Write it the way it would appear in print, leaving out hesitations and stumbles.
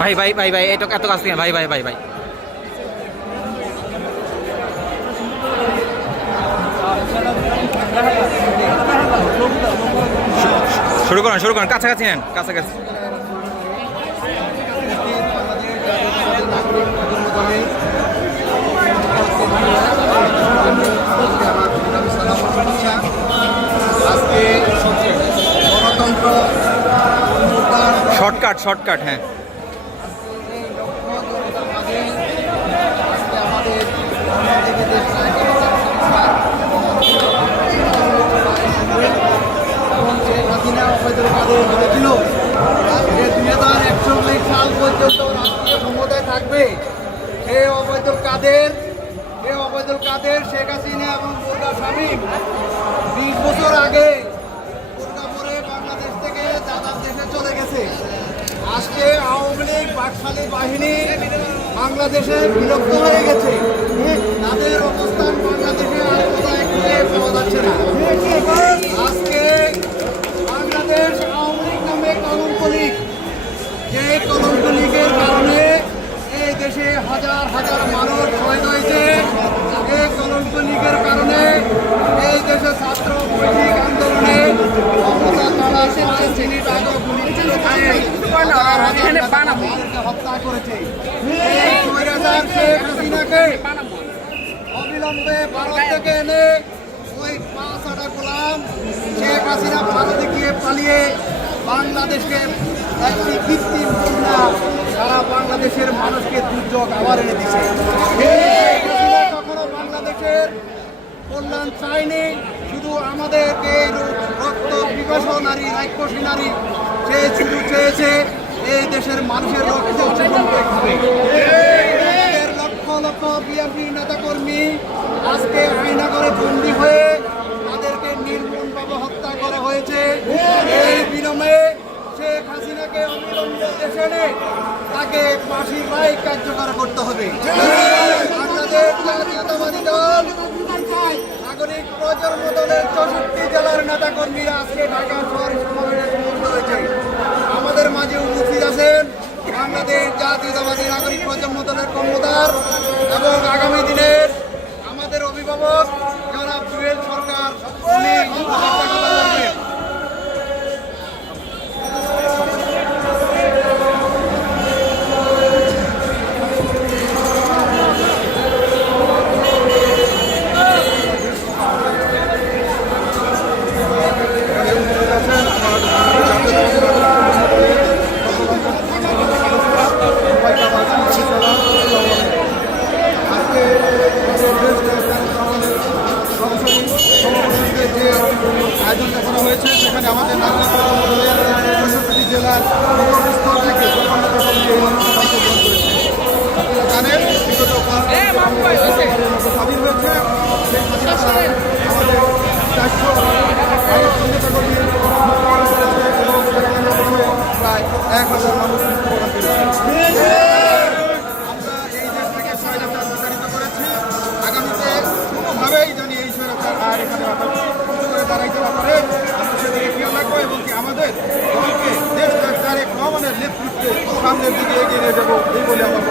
ভাই ভাই ভাই ভাই এটা এত কাছ থেকে ভাই ভাই ভাই ভাই শুরু করেন কাছাকাছি নেন কাছাকাছি। শর্টকাট হ্যাঁ। সাল পর্যন্ত রাষ্ট্রীয় ক্ষমতায় থাকবে এই ওবায়দুল কাদের শেখ হাসিনা এবং দুর্গা শামীম 20 বছর আগে দুর্গা পরে বাংলাদেশ থেকে দাদার দেশে চলে গেছে। আজকে আওয়ামী লীগ বাকশালী বাহিনী বাংলাদেশে বিলুপ্ত হয়ে গেছে। তাদের অবস্থান বাংলাদেশে আর কোথায় খুঁজে পাওয়া যাচ্ছে না। আজকে বাংলাদেশ আওয়ামী লীগ নামে কলঙ্ক লীগ, যে কলঙ্ক লীগের কারণে এই দেশে হাজার হাজার মানুষ শহীদ হয়েছে। এই কলঙ্ক লীগের কারণে এই দেশে ছাত্র বৈদিক আন্দোলনে হত্যা করেছে। শেখ হাসিনাকে অবিলম্বে ভারত থেকে এনে ওই 5 গোলাম শেখ হাসিনা ভারতে গিয়ে পালিয়ে বাংলাদেশকে একটি কৃত্রিম বন্যা সারা বাংলাদেশের মানুষকে দুর্যোগ আবার এনে দিচ্ছে। কখনো বাংলাদেশের কল্যাণ চায়নি, শুধু আমাদেরকে রক্ত বিকশন নারী রাক্ষসী নারী সে শুধু চেয়েছে এই দেশের মানুষের রক্ত জীবন খাবে। লক্ষ লক্ষ বিএনপি নেতাকর্মী আজকে আয়নাগরে বন্দী হয়ে তাদেরকে নির্মমভাবে হত্যা করা হয়েছে। এই বিনিময়ে শেখ হাসিনাকে অবিলম্বে দেশে এনে তাকে ফাঁসির রায় কার্যকর করতে হবে। বাংলাদেশ জাতীয়তাবাদী দল নাগরিক প্রজন্ম দলের 64 জেলার নেতাকর্মীরা আজকে ঢাকা শহরে সমাবেশে সমবেত হয়েছে। আমাদের মাঝে উপস্থিত আছেন বাংলাদেশ জাতীয়তাবাদী নাগরিক প্রজন্ম দলের কর্মদার এবং আগামী দিনের আমাদের অভিভাবক জনাব জুয়েল সরকার। আয়োজনটা করা হয়েছে সেখানে আমাদের নাগরিক জেলার স্তর থেকে জানেন বিগত স্বাধীন হয়েছে আমাদের 400 প্রায় 1000 মানুষ আমরা এই দেশ থেকে স্বৈরাচার বিতাড়িত করেছি। আগামীতে কোনোভাবেই জানি এই স্বৈরাচার আর এখানে দাঁড়াইতে পারে আমরা সেদিকে খেয়াল রাখবো এবং কি আমাদের দলকে দেশ তারেক রহমানের নেতৃত্বে সামনের দিকে এগিয়ে নিয়ে যাবো এই বলে আমার